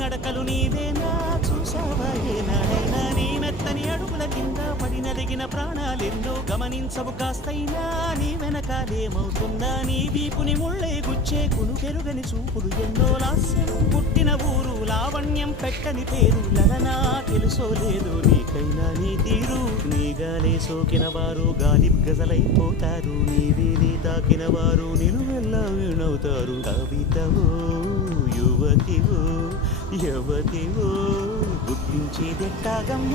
నడకలు నీవేనా చూసావా ఏనాడైనా నీ మెత్తని అడుగుల కింద పడినదిగిన ప్రాణాలెన్నో గమనించవు కాస్తైనా నీ వెనకాలేమవుతుందా నీ వీపుని ముళ్ళే గుచ్చే కునుకెరుగని చూపులు ఎన్నో లాస్యం పుట్టిన ఊరు లావణ్యం పెట్టని పేరు లలనా తెలుసో లేదో నీకైనా నీ తీరు నీ గాలే సోకిన వారు గాలి గజలైపోతారు నీ వీధి తాకిన వారు నిలువెల్లా వినవుతారు కవితవో యువతివో యవతివో గుర్తించేదెట్టాగమ్మ